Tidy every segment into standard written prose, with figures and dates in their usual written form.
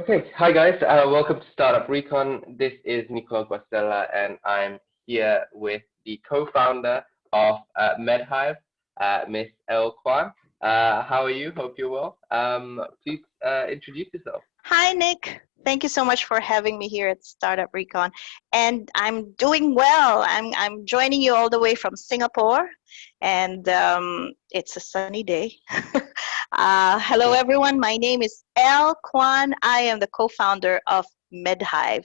Okay, hi guys, welcome to Startup Recon. This is Nicola Guastella, and I'm here with the co-founder of Medhyve, Miss Elle Quan. How are you? Hope you're well. Please introduce yourself. Hi, Nick. Thank you so much for having me here at Startup Recon. And I'm doing well. I'm joining you all the way from Singapore, and it's a sunny day. Hello, everyone. My name is Elle Quan. I am the co-founder of Medhyve.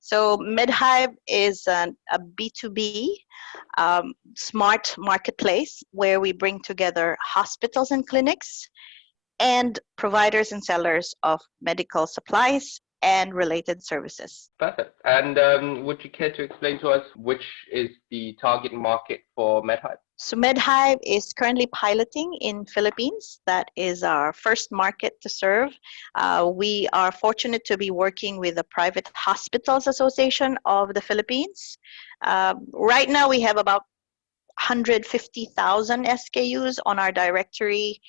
So Medhyve is a B2B smart marketplace where we bring together hospitals and clinics and providers and sellers of medical supplies and related services. Perfect. And would you care to explain to us which is the target market for Medhyve? So Medhive is currently piloting in Philippines. That is our first market to serve. We are fortunate to be working with the Private Hospitals Association of the Philippines. Right now we have about 150,000 SKUs on our directory,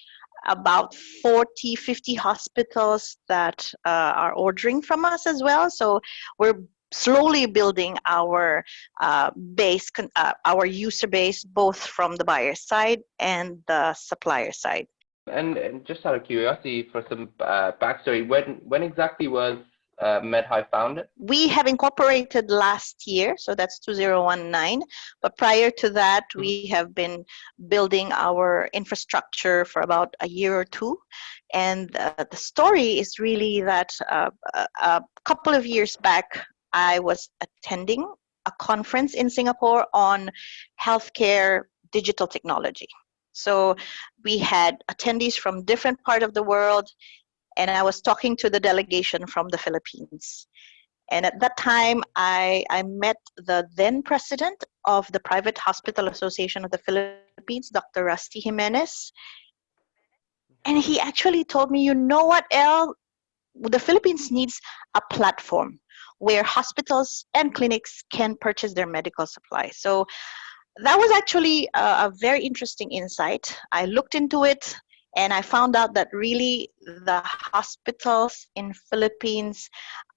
about 40, 50 hospitals that are ordering from us as well. So we're slowly building our our user base, both from the buyer side and the supplier side. And just out of curiosity, for some backstory, when exactly was Medhive founded? We have incorporated last year, so that's 2019. But prior to that, we have been building our infrastructure for about a year or two. And the story is really that a couple of years back, I was attending a conference in Singapore on healthcare digital technology. So we had attendees from different part of the world, and I was talking to the delegation from the Philippines. And at that time, I met the then president of the Private Hospital Association of the Philippines, Dr. Rusty Jimenez. And he actually told me, you know what, El, the Philippines needs a platform where hospitals and clinics can purchase their medical supplies. So that was actually a very interesting insight. I looked into it and I found out that really the hospitals in Philippines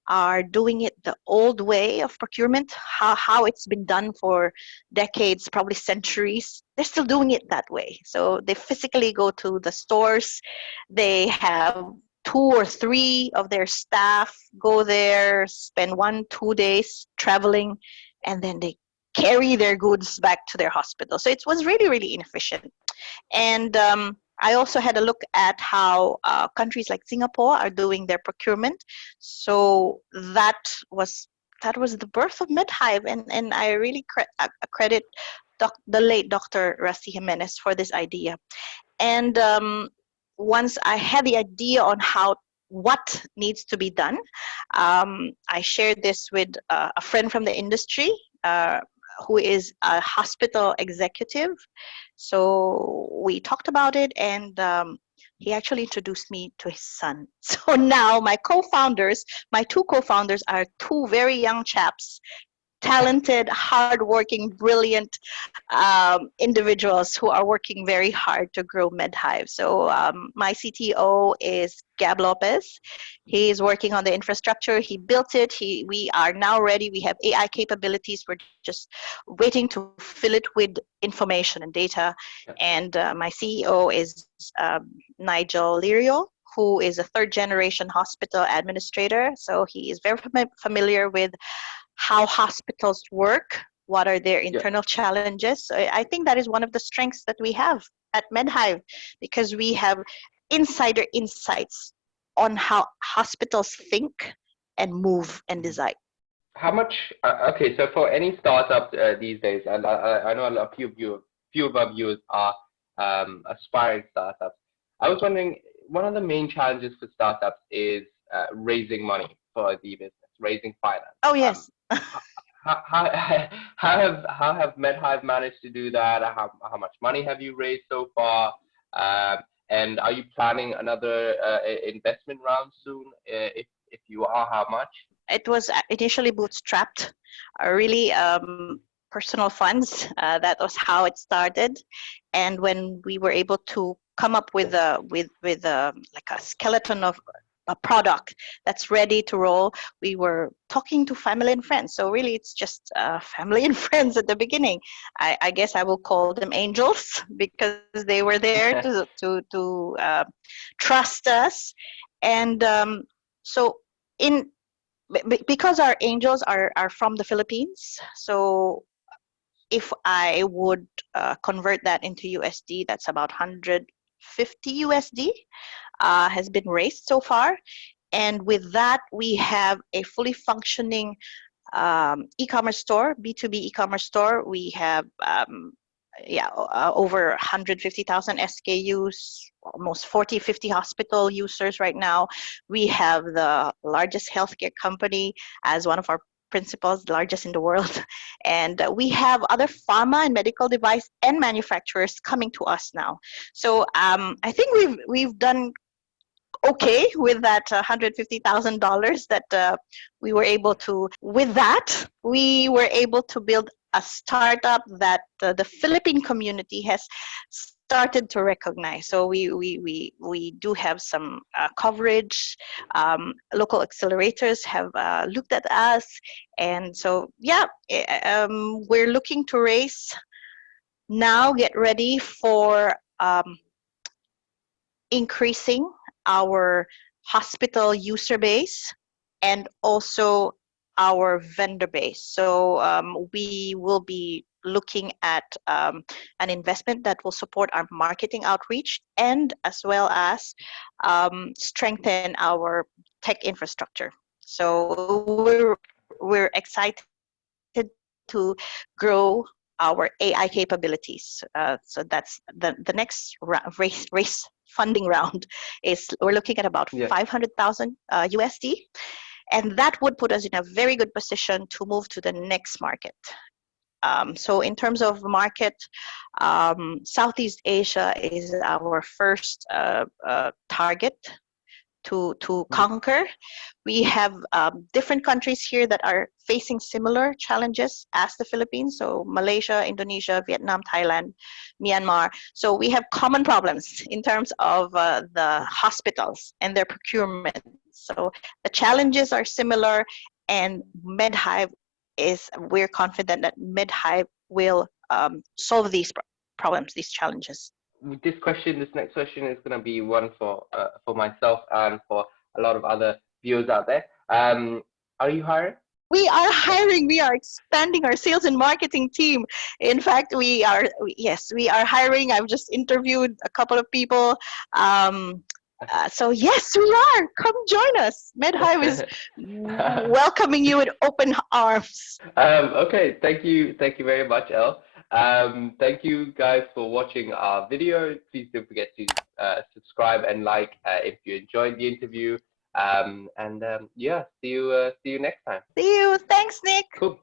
are doing it the old way of procurement, how it's been done for decades, probably centuries. They're still doing it that way. So they physically go to the stores, they have 2 or 3 of their staff go there, spend 1, 2 days traveling, and then they carry their goods back to their hospital. So it was really, really inefficient. And I also had a look at how countries like Singapore are doing their procurement. So that was the birth of Medhive, and I really credit the late Dr. Rusty Jimenez for this idea. And once I had the idea on what needs to be done, I shared this with a friend from the industry. Who is a hospital executive. So we talked about it, and he actually introduced me to his son. So now my two co-founders are two very young chaps, talented, hardworking, brilliant individuals who are working very hard to grow Medhive. So my CTO is Gab Lopez. He is working on the infrastructure. He built it. We are now ready. We have AI capabilities. We're just waiting to fill it with information and data. And my CEO is Nigel Lirio, who is a third-generation hospital administrator. So he is very familiar with how hospitals work, what are their internal challenges. So I think that is one of the strengths that we have at Medhive, because we have insider insights on how hospitals think and move and design. How much? Okay, so for any startup these days, and I know a few of our viewers are aspiring startups. I was wondering, one of the main challenges for startups is raising money for the business, raising finance. Oh, yes. How have Medhive managed to do that? How much money have you raised so far? And are you planning another investment round soon? If you are, how much? It was initially bootstrapped, really personal funds. That was how it started. And when we were able to come up with like a skeleton of product that's ready to roll, we were talking to family and friends. So really, it's just family and friends at the beginning. I guess I will call them angels because they were there to trust us. And so in because our angels are from the Philippines, so if I would convert that into USD, that's about 150 USD has been raised so far. And with that, we have a fully functioning e-commerce store, B2B e-commerce store. We have over 150,000 SKUs, almost 40, 50 hospital users right now. We have the largest healthcare company as one of our principals, the largest in the world. And we have other pharma and medical device and manufacturers coming to us now. So I think we've done okay with that $150,000 that we were able to. With that, we were able to build a startup that the Philippine community has started to recognize. So we do have some coverage. Local accelerators have looked at us, and so yeah, we're looking to raise now. Get ready for increasing our hospital user base and also our vendor base. So we will be looking at an investment that will support our marketing outreach and as well as strengthen our tech infrastructure. So we're excited to grow our AI capabilities. So that's the next race funding round is we're looking at about 500,000 USD, and that would put us in a very good position to move to the next market. So in terms of market, Southeast Asia is our first target to conquer. We have different countries here that are facing similar challenges as the Philippines. So Malaysia, Indonesia, Vietnam, Thailand, Myanmar. So we have common problems in terms of the hospitals and their procurement. So the challenges are similar, and Medhyve we're confident that Medhyve will solve these problems, these challenges. This next question is going to be one for myself and for a lot of other viewers out there. Are you hiring? We are hiring. We are expanding our sales and marketing team. In fact, yes, we are hiring. I've just interviewed a couple of people. So yes, we are. Come join us. Medhyve is welcoming you with open arms. Okay, thank you very much, Elle. Thank you guys for watching our video. Please don't forget to subscribe and like if you enjoyed the interview. Yeah, see you next time. See you. Thanks, Nick. Cool.